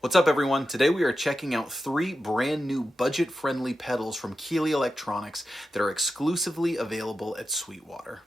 What's up everyone? Today we are checking out 3 brand new budget-friendly pedals from Keeley Electronics that are exclusively available at Sweetwater.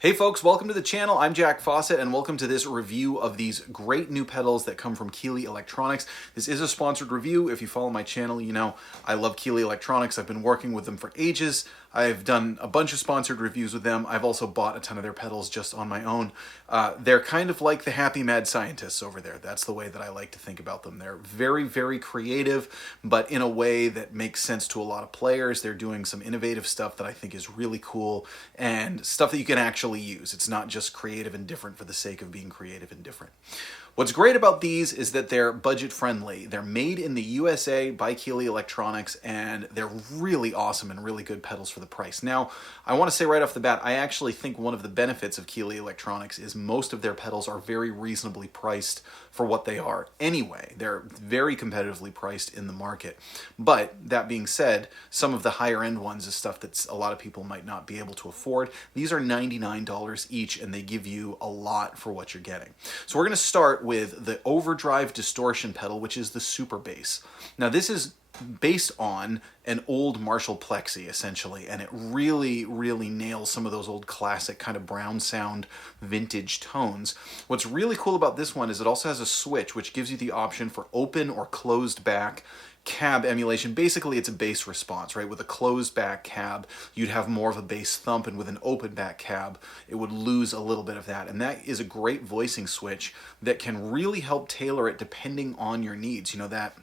Hey folks, welcome to the channel. I'm Jack Fossett and welcome to this review of these great new pedals that come from Keeley Electronics. This is a sponsored review. If you follow my channel, you know I love Keeley Electronics. I've been working with them for ages. I've done a bunch of sponsored reviews with them. I've also bought a ton of their pedals just on my own. They're kind of like the happy mad scientists over there. That's the way that I like to think about them. They're very, very creative, but in a way that makes sense to a lot of players. They're doing some innovative stuff that I think is really cool and stuff that you can actually use. It's not just creative and different for the sake of being creative and different. What's great about these is that they're budget friendly. They're made in the USA by Keeley Electronics and they're really awesome and really good pedals for the price. Now, I want to say right off the bat, I actually think one of the benefits of Keeley Electronics is most of their pedals are very reasonably priced for what they are anyway. They're very competitively priced in the market. But that being said, some of the higher end ones is stuff that a lot of people might not be able to afford. These are $99 each and they give you a lot for what you're getting. So we're going to start with the overdrive distortion pedal, which is the super bass. Now this is based on an old Marshall Plexi essentially, and it really nails some of those old classic kind of brown sound vintage tones. What's really cool about this one is it also has a switch which gives you the option for open or closed back cab emulation. Basically it's a bass response, right? With a closed back cab you'd have more of a bass thump, and with an open back cab it would lose a little bit of that, and that is a great voicing switch that can really help tailor it depending on your needs. You know, that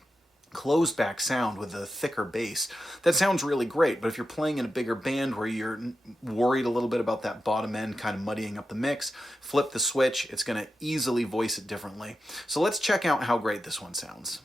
closed back sound with a thicker bass, that sounds really great, but if you're playing in a bigger band where you're worried a little bit about that bottom end kind of muddying up the mix, flip the switch, it's going to easily voice it differently. So let's check out how great this one sounds.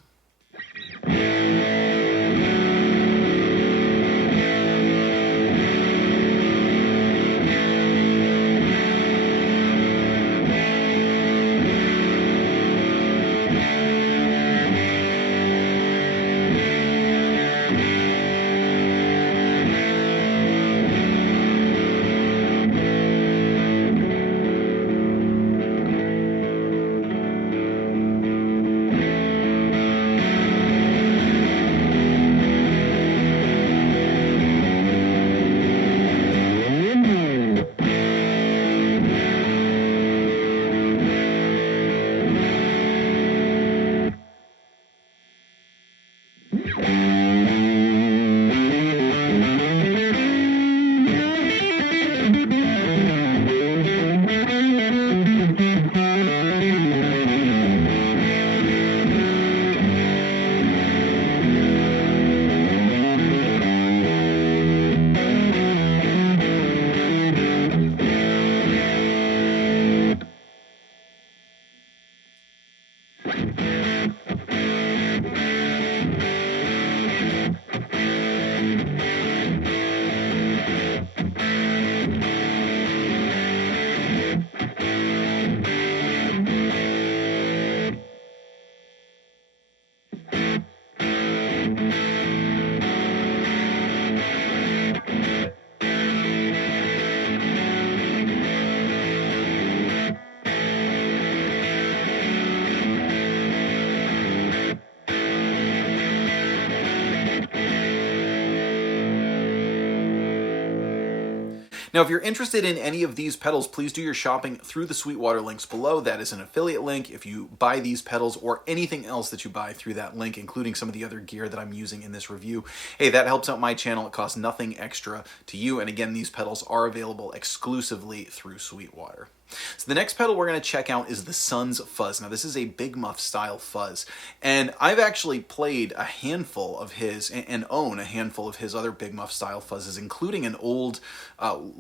Now, if you're interested in any of these pedals, please do your shopping through the Sweetwater links below. That is an affiliate link. If you buy these pedals or anything else that you buy through that link, including some of the other gear that I'm using in this review, hey, that helps out my channel. It costs nothing extra to you. And again, these pedals are available exclusively through Sweetwater. So the next pedal we're going to check out is the Sun's Fuzz. Now, this is a Big Muff style fuzz, and I've actually played a handful of his and own a handful of his other Big Muff style fuzzes, including an old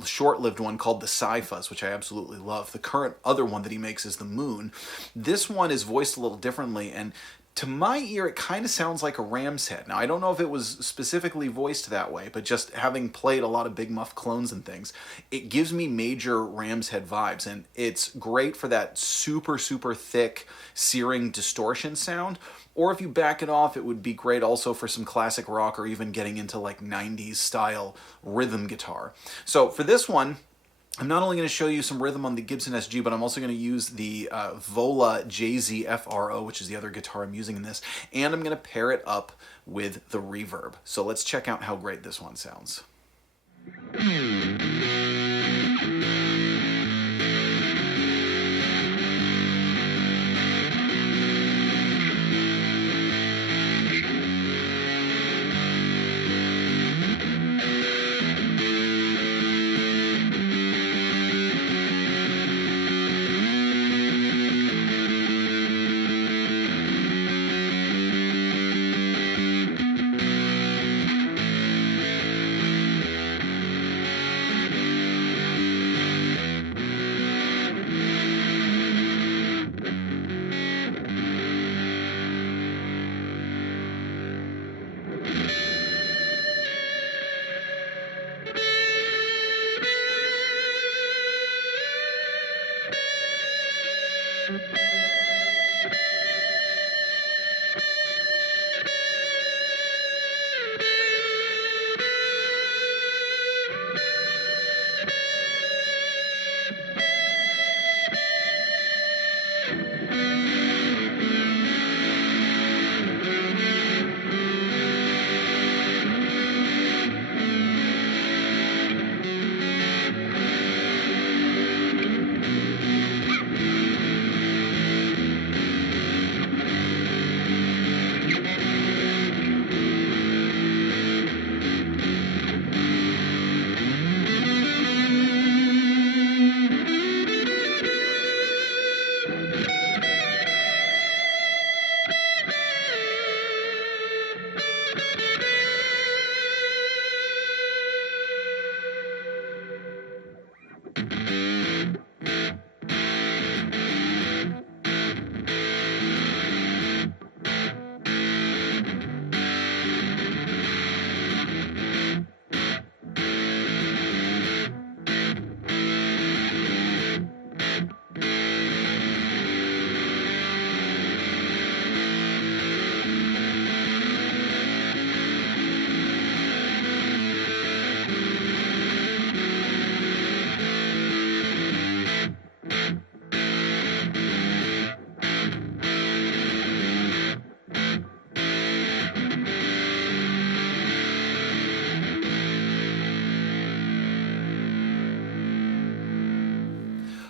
short-lived one called the Sci Fuzz, which I absolutely love. The current other one that he makes is the Moon. This one is voiced a little differently, and to my ear, it kind of sounds like a ram's head. Now, I don't know if it was specifically voiced that way, but just having played a lot of Big Muff clones and things, it gives me major ram's head vibes, and it's great for that super, super thick, searing distortion sound. Or if you back it off, it would be great also for some classic rock or even getting into like 90s style rhythm guitar. So for this one, I'm not only going to show you some rhythm on the Gibson SG, but I'm also going to use the Vola JZ-FRO, which is the other guitar I'm using in this, and I'm going to pair it up with the reverb. So let's check out how great this one sounds.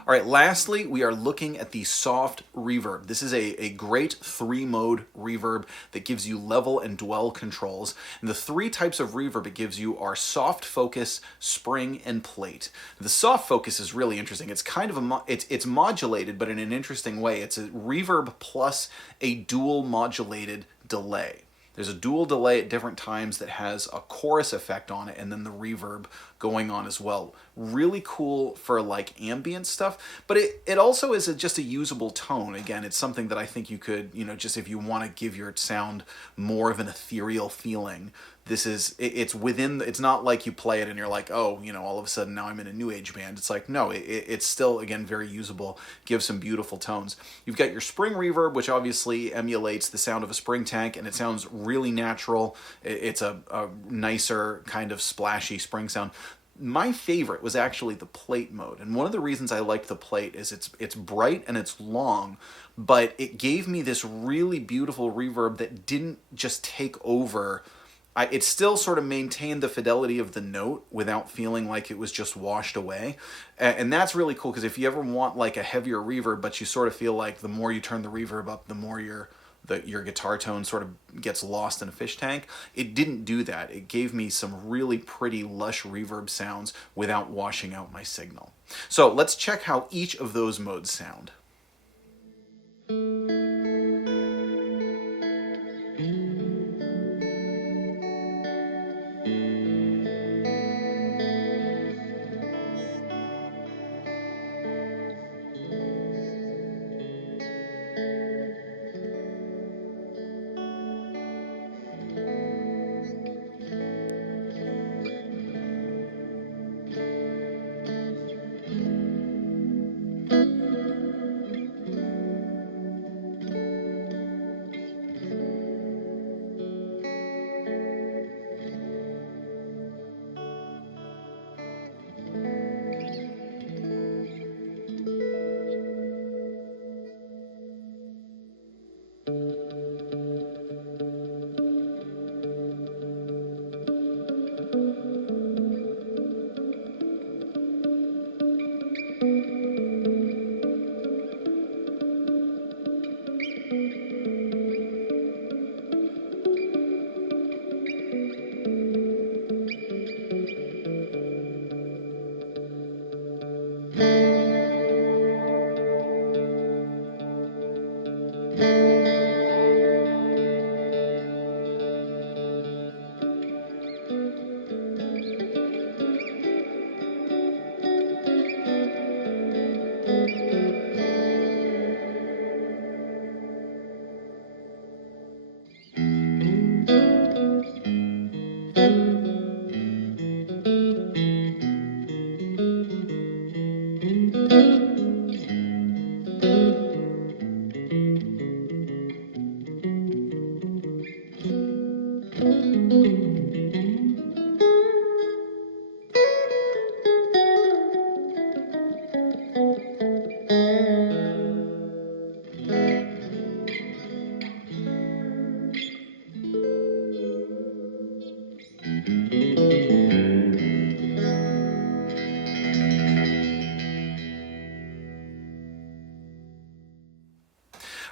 All right, lastly, we are looking at the soft reverb. This is a great 3-mode reverb that gives you level and dwell controls. And the 3 types of reverb it gives you are soft focus, spring, and plate. The soft focus is really interesting. It's kind of it's modulated, but in an interesting way. It's a reverb plus a dual modulated delay. There's a dual delay at different times that has a chorus effect on it and then the reverb going on as well. Really cool for like ambient stuff, but it also is just a usable tone. Again, it's something that I think you could, just if you want to give your sound more of an ethereal feeling, it's within, it's not like you play it and you're like, oh, all of a sudden now I'm in a new age band. It's like, no, it's still, again, very usable, gives some beautiful tones. You've got your spring reverb, which obviously emulates the sound of a spring tank, and it sounds really natural. It's a nicer kind of splashy spring sound. My favorite was actually the plate mode, and one of the reasons I liked the plate is it's bright and it's long, but it gave me this really beautiful reverb that didn't just take over it still sort of maintained the fidelity of the note without feeling like it was just washed away. And that's really cool, because if you ever want like a heavier reverb, but you sort of feel like the more you turn the reverb up, the more your guitar tone sort of gets lost in a fish tank, it didn't do that. It gave me some really pretty lush reverb sounds without washing out my signal. So let's check how each of those modes sound.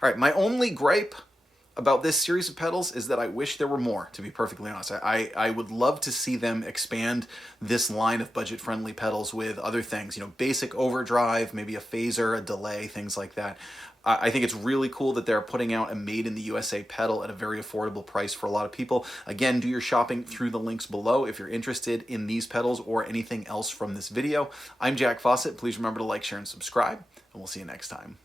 All right, my only gripe about this series of pedals is that I wish there were more, to be perfectly honest. I would love to see them expand this line of budget-friendly pedals with other things, you know, basic overdrive, maybe a phaser, a delay, things like that. I think it's really cool that they're putting out a made in the USA pedal at a very affordable price for a lot of people. Again, do your shopping through the links below if you're interested in these pedals or anything else from this video. I'm Jack Fossett. Please remember to like, share, and subscribe, and we'll see you next time.